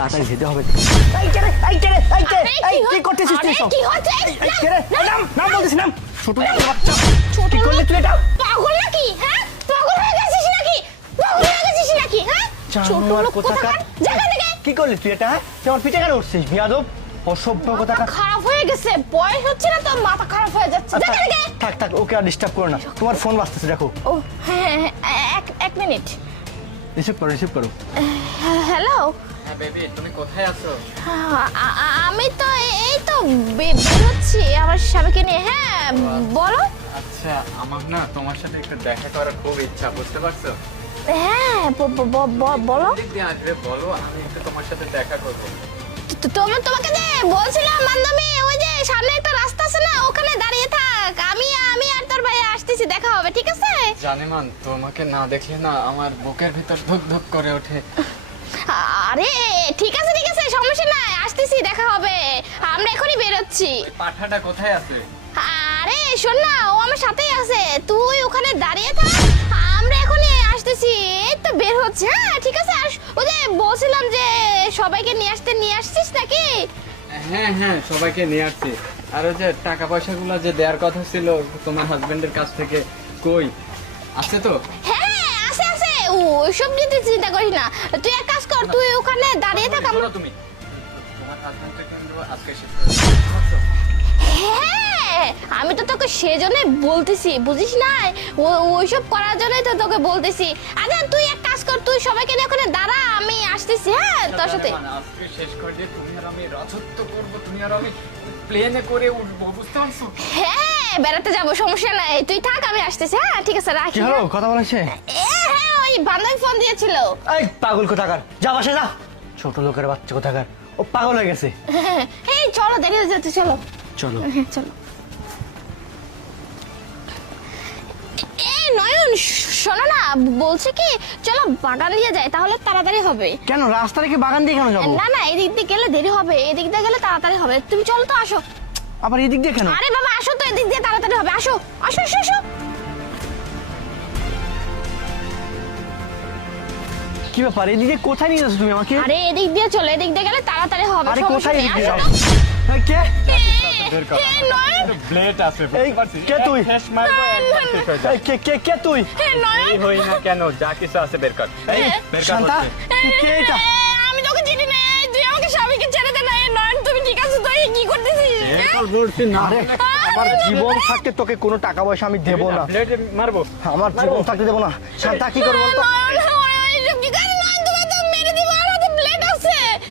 তাড়াতাড়ি যেতে হবে। কি করতেছিস তুই সব? কি হচ্ছে? নাম বলতেছি নাম। ছোট বাচ্চা কি করলি তুই এটা? পাগল নাকি? হ্যাঁ, পাগল হয়ে গেছিস নাকি? পাগল হয়ে গেছিস নাকি? হ্যাঁ, জানোয়ার কোথাকার। জায়গা থেকে কি করলি তুই এটা? হ্যাঁ, তুই আমার পিঠে কেন উঠছিস বিয়াদব? অসভ্য কোথাকার। খারাপ হয়ে গেছে, বয়স হচ্ছে না তো, মাথা খারাপ হয়ে যাচ্ছে। জায়গা থেকে থাক থাক, ওকে আর ডিস্টার্ব করো না। তোমার ফোন বাজতেছে, দেখো। ও হ্যাঁ, এক মিনিট। রিসিভ করো। হ্যালো, হ্যাঁ বেবি, তুমি কোথায় আছো? আমি তো এই তো বেরোচ্ছি আমার স্বামীকে নিয়ে। হ্যাঁ বলো। আচ্ছা, আমার না তোমার সাথে একটু দেখা করার খুব ইচ্ছা, বুঝতে পারছো? হ্যাঁ বলো। দিক দিয়ে আসবে বলো, আমি একটু তোমার সাথে দেখা করবো। তোমাকে যে বলছিলাম বান্ধবী, ওই যে সামনে একটা রাস্তা আছে না, ওখানে দাঁড়িয়ে থাক। আমি আর তোর ভাই আসতেছি, দেখা হবে, ঠিক আছে? জানেমান, তোমাকে না দেখলে না আমার বুকের ভিতর ধুক ধুক করে ওঠে। আরে ঠিক আছে সমস্যা নাই, আসতেছি, দেখা হবে। আমরা এখনই বেরোচ্ছি। পাঠাটা কোথায় আছে? আরে শোন না, ও আমার সাথেই আছে, তুই ওখানে দাঁড়িয়ে থাক, আমরা এখনই আসতেছি। এই তো বের হচ্ছে। হ্যাঁ ঠিক আছে। আর ওই যে বলছিলাম যে সবাইকে নিয়ে আসছিস নাকি? হ্যাঁ, সবাইকে নিয়ে আসছি। আর ওই যে টাকা পয়সাগুলো যে দেওয়ার কথা ছিল তোমার হাজবেন্ডের কাছ থেকে, কই আছে তো? হ্যাঁ আছে। ওইসব নিয়ে তুই চিন্তা করিস না। তুই এক কাজ কর, তুই ওখানে দাঁড়িয়ে থাক। তুমি তোমার হাজবেন্ডকে কিন্তু আজকে শেষ করে দিচ্ছি। হ্যাঁ, আমি তো তোকে সেজন্যই বলতেছি, বুঝিস না? ওইসব করার জন্যই তো তোকে বলতেছি। আচ্ছা তুই এক কাজ কর, তুই সবাইকে নিয়ে ওখানে দাঁড়া, আমি আসতেছি। হ্যাঁ তোর সাথে। আজকে শেষ করে দিয়ে তুমি আর আমি রাজত্ব করব, তুমি আর আমি প্লেনে করে উঠবো, বুঝতে পারছো? হ্যাঁ বেড়াতে যাবো, সমস্যা নাই, তুই থাক, আমি আসতেছি। হ্যাঁ ঠিক আছে, রাখি। কি হলো, কথা বলেছে? হ্যাঁ ওই বান্ধবী ফোন দিয়েছিল। এই পাগল কোথাকার, যা বাসে যা। ছোট লোকের বাচ্চা কোথাকার, ও পাগল হয়ে গেছে। এই চলো, দেরি হয়ে যাচ্ছে, চলো। চলো। চলো। এই নয়ন, শোনো না, বলছে কি চলো বাগান দিয়ে যাই, তাহলে তাড়াতাড়ি হবে। কেন রাস্তা রেখে বাগান দিয়ে কেন যাবো? না এদিক দিয়ে গেলে দেরি হবে, এদিক দিয়ে গেলে তাড়াতাড়ি হবে। তুমি চলো তো, আসো। আবার এদিক দিয়ে কেন? আরে বাবা আসো তো, এদিক দিয়ে তাড়াতাড়ি হবে, আসো। কি ব্যাপার, এদিকে কোথায় নিয়ে যাচ্ছ তুমি আমাকে? আরে এদিক দিয়ে চলো, এদিক দিয়ে গেলে তাড়াতাড়ি হবে। আরে সমস্যা কোথায় নেই, এদিক দিয়ে আসো যাও? তো। এই, কে? বের কর। এই নয়ন, ব্লেড আছে, এই, কে তুই? শেষ মারবো, একদম শেষ হয়ে যাবে। এই, কে তুই? এই নয়ন, এই হই না কেন, যা কিছু আছে বের কর। এই বের কর শান্তা, বলছি। কে এটা? আমি তোকে চিনি না, তুই আমাকে স্বামীকে ছেড়ে দে না। এই নয়ন, তুমি ঠিক আছো তো? এই কি করতেছিস? বের কর বলছি না। আরে আমার জীবন থাকতে তোকে কোনো টাকা পয়সা আমি দেবো না। ব্লেড মারবো। আমার জীবন থাকতে দেবো না। শান্তা, কি করবো বলতো?